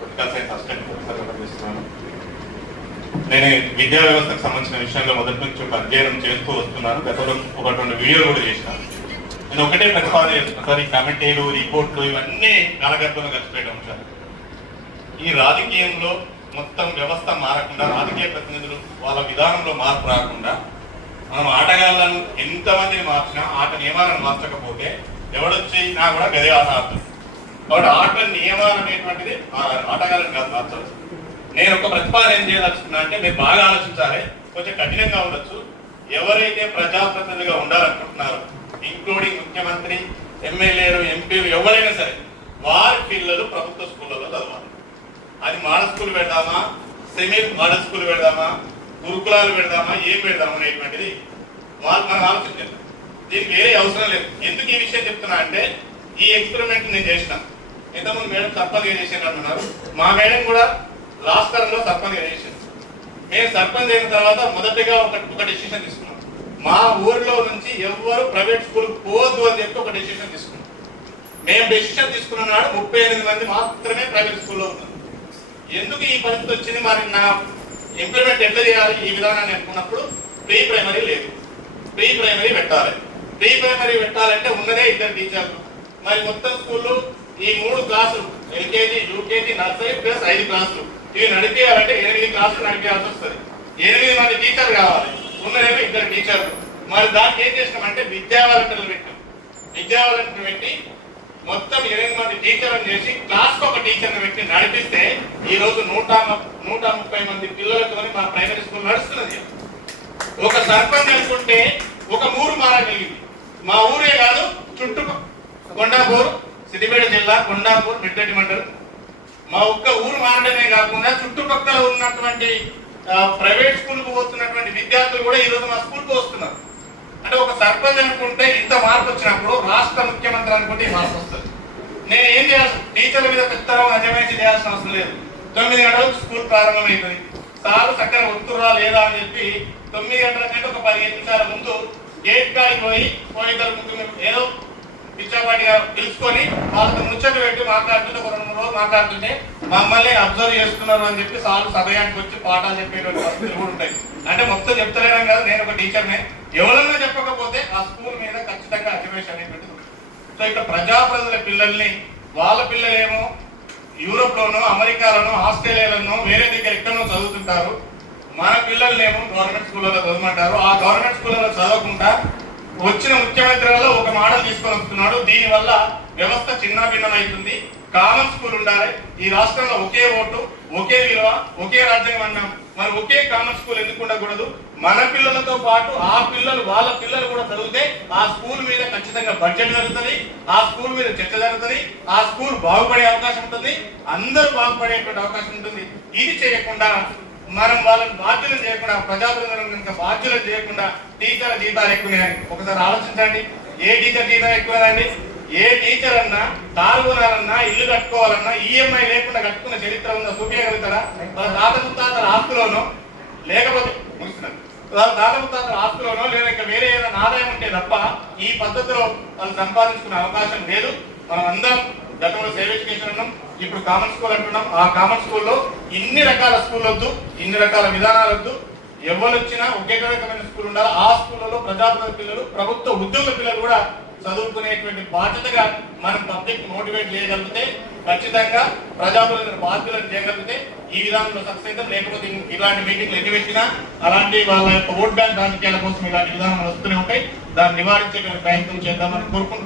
Political science assistant ప్రొఫెసర్గా పనిచేస్తున్నాను. నేను విద్యా వ్యవస్థకు సంబంధించిన విషయంలో మొదటి నుంచి ఒక అధ్యయనం చేస్తూ వస్తున్నాను. గతంలో ఒక 2 వీడియోలు కూడా చేసినాను. నేను ఒకటే ప్రతిపాదన చేస్తున్నాను సార్, ఈ కమిటీలు రిపోర్ట్లు ఇవన్నీ కాలగర్భంలో ఖర్చుపెట్టే అంశాలు. ఈ రాజకీయంలో మొత్తం వ్యవస్థ మారకుండా, రాజకీయ ప్రతినిధులు వాళ్ళ విధానంలో మార్పు రాకుండా, మనం ఆటగాళ్ళను ఎంతమందిని మార్చినా ఆట నియమాలను మార్చకపోతే ఎవడొచ్చి నా కూడా గదే ఆట ఆడుతుంది. కాబట్టి ఆట నియమాలు అనేటువంటిది ఆటగాళ్ళని కాదు మార్చవచ్చు. నేను ఒక ప్రతిపాదన ఏం చేయదలుచుకున్నా అంటే, మీరు బాగా ఆలోచించాలి, కొంచెం కఠినంగా ఉండొచ్చు. ఎవరైతే ప్రజాప్రతినిధిగా ఉండాలనుకుంటున్నారో, ఇంక్లూడింగ్ ముఖ్యమంత్రి, ఎమ్మెల్యేలు, ఎంపీలు ఎవరైనా సరే, వారి పిల్లలు ప్రభుత్వ స్కూళ్ళలో చదవాలి. అది మోడల్ స్కూల్ పెడదామా, సెమీ మోడల్ స్కూల్ పెడదామా, గురుకులాలు పెడదామా, ఏం పెడదామా అనేటువంటిది మనం ఆలోచించాలి. దీనికి వేరే అవసరం లేదు. ఎందుకు ఈ విషయం చెప్తున్నా అంటే, ఈ ఎక్స్పెరిమెంట్ నేను చేసిన. ఇంతకుముందు మేడం సర్పంచ్గా చేసాను అంటున్నారు. మా మేడం కూడా లాస్ట్ టర్మ్ లో సర్పంచ్గా చేసాను. మేము సర్పంచ్ అయిన తర్వాత మొదటిగా ఒక డెసిషన్ తీసుకున్నాం. మా ఊరిలో నుంచి ఎవరు ప్రైవేట్ స్కూల్కి పోవద్దు అని చెప్పి ఒక డెసిషన్ తీసుకున్నాం. మేము డెసిషన్ తీసుకున్న నాడు 38 మంది మాత్రమే ప్రైవేట్ స్కూల్లో ఉన్నారు. ఎందుకు ఈ పరిస్థితి వచ్చింది, మరి నా ఇంప్లిమెంట్ ఎట్లా చేయాలి ఈ విధానాన్ని అనుకున్నప్పుడు, ప్రీ ప్రైమరీ లేదు, ప్రీ ప్రైమరీ పెట్టాలి. ప్రీ ప్రైమరీ పెట్టాలంటే ఉన్నదే 2 టీచర్లు. మరి మొత్తం స్కూళ్ళు ఈ 3 క్లాసులు, ఎల్కేజీ, యూకేజీ, నర్సరీ ప్లస్ 5 క్లాసులు, ఇవి నడిపేయాలంటే 8 క్లాసులు నడిపేయాల్సి వస్తుంది. 8 మంది టీచర్లు కావాలి, ఉన్నదేమో 2 టీచర్లు. మరి దానికి ఏం చేసినామంటే విద్యా వాలంటీర్లు పెట్టాం. విద్యా వాలంటీర్లు పెట్టి మొత్తం 8 మంది టీచర్లను చేసి క్లాస్కి ఒక టీచర్ని పెట్టి నడిపిస్తే ఈ రోజు 130 మంది పిల్లలతో మా ప్రైమరీ స్కూల్ నడుస్తున్నది. ఒక సర్పంచ్ అనుకుంటే ఒక ఊరు మారగలిగింది. మా ఊరే కాదు, చుట్టూ కొండాపూర్, సిద్దిపేట జిల్లా కొండాపూర్, మిడ్రెడ్డి మండలం, మా ఒక్క ఊరు మారడమే కాకుండా చుట్టుపక్కల ఉన్నటువంటి ప్రైవేట్ స్కూల్కి పోతున్నటువంటి విద్యార్థులు కూడా ఈ రోజు మా స్కూల్కి వస్తున్నారు. అంటే ఒక సర్పంచ్ అనుకుంటే ఇంత మార్పు వచ్చినప్పుడు రాష్ట్ర ముఖ్యమంత్రి అనుకుంటే ఈ మార్పు వస్తుంది. నేను ఏం చేయాల్సి, టీచర్ల మీద పెత్తనం అజమాయిషీ చేయాల్సిన అవసరం లేదు. 9 గంటలకు స్కూల్ ప్రారంభమవుతుంది. సార్లు చక్కగా వస్తురా లేదా అని చెప్పి 9 గంటల కంటే ఒక 15 నిమిషాల ముందు గేట్ కాడికి పోయి ఏదో పిచ్చాపాటిగా పిలుచుకొని వాళ్ళతో ముచ్చట పెట్టి మాట్లాడుతుంటే, ఒక 2-3 రోజులు మాట్లాడుతుంటే మమ్మల్ని అబ్జర్వ్ చేస్తున్నారు అని చెప్పి సార్లు సమయానికి వచ్చి పాఠాలు చెప్పేటువంటి పరిస్థితులు కూడా ఉంటాయి. అంటే మొత్తం చెప్తలేడం కాదు, నేను ఒక టీచర్నే, ఎవరన్నా చెప్పకపోతే ఆ స్కూల్ మీద ఖచ్చితంగా అజమాయిషీ అనేటువంటిది. సో ఇక్కడ ప్రజాప్రతినిధుల పిల్లల్ని, వాళ్ళ పిల్లలేమో యూరోప్లోనో, అమెరికాలోనో, ఆస్ట్రేలియాలోనో, వేరే దగ్గర ఎక్కడనో చదువుతుంటారు. మన పిల్లల్నేమో గవర్నమెంట్ స్కూళ్ళలో చదవమంటారు. ఆ గవర్నమెంట్ స్కూళ్ళలో చదవకుండా వచ్చిన ముఖ్యమంత్రి వల్ల ఒక మోడల్ తీసుకొని వస్తున్నాడు. దీనివల్ల వ్యవస్థ చిన్నాభిన్నమవుతుంది. కామన్ స్కూల్ ఉండాలి. ఈ రాష్ట్రంలో ఒకే ఓటు, ఒకే విలువ, ఒకే రాజ్యాంగం అన్నాం. మరి ఒకే కామన్ స్కూల్ ఎందుకు ఉండకూడదు? మన పిల్లలతో పాటు ఆ పిల్లలు, వాళ్ళ పిల్లలు కూడా చదివితే ఆ స్కూల్ మీద ఖచ్చితంగా బడ్జెట్ జరుగుతుంది, ఆ స్కూల్ మీద చర్చ జరుగుతుంది, ఆ స్కూల్ బాగుపడే అవకాశం ఉంటుంది, అందరూ బాగుపడేటువంటి అవకాశం ఉంటుంది. ఇది చేయకుండా మనం వాళ్ళని బాధ్యులు చేయకుండా, ప్రజాప్రతినిధులను కనుక బాధ్యులు చేయకుండా టీచర్ల జీతాలు ఎక్కువనాయని ఒకసారి ఆలోచించండి. ఏ టీచర్ జీతం ఎక్కువనండి? ఏ టీచర్ అన్నా కారు కొనాలన్నా, ఇల్లు కట్టుకోవాలన్నా ఈఎంఐ లేకుండా కట్టుకున్న చరిత్ర ఉందా? చూపించగలుగుతారా? వాళ్ళ తాత ముత్తాతల ఆస్తులోనో, లేకపోతే వాళ్ళ తాత ముత్తాతల ఆస్తులోనో, లేదా వేరే ఏదైనా ఆదాయం ఉంటే తప్ప ఈ పద్ధతిలో వాళ్ళు సంపాదించుకునే అవకాశం లేదు. మనం అందరం గతంలో సేవ్ ఎడ్యుకేషన్ ఉన్నాం, ఇప్పుడు కామన్ స్కూల్ అంటున్నాం. ఆ కామన్ స్కూల్లో ఇన్ని రకాల స్కూల్ వద్దు, ఇన్ని రకాల విధానాలు వద్దు. ఎవరు వచ్చినా ఒకే రకమైన స్కూల్ ఉండాలి. ఆ స్కూళ్ళలో ప్రజాప్రతినిధుల పిల్లలు, ప్రభుత్వ ఉద్యోగ పిల్లలు కూడా చదువుకునేటువంటి బాధ్యతగా మనం పబ్లిక్ మోటివేట్ చేయగలిగితే, ఖచ్చితంగా ప్రజాప్రతినిధుల బాధ్యతలను చేయగలిగితే ఈ విధానంలో సక్సెస్ అయితే. లేకపోతే ఇలాంటి మీటింగ్లు ఎన్ని పెట్టినా అలాంటి వాళ్ళ యొక్క ఓట్ బ్యాంక్ రాజకీయాల కోసం ఇలాంటి విధానాలు వస్తూనే ఉంటాయి. దాన్ని నివారించే ప్రయత్నం చేద్దామని కోరుకుంటున్నాం.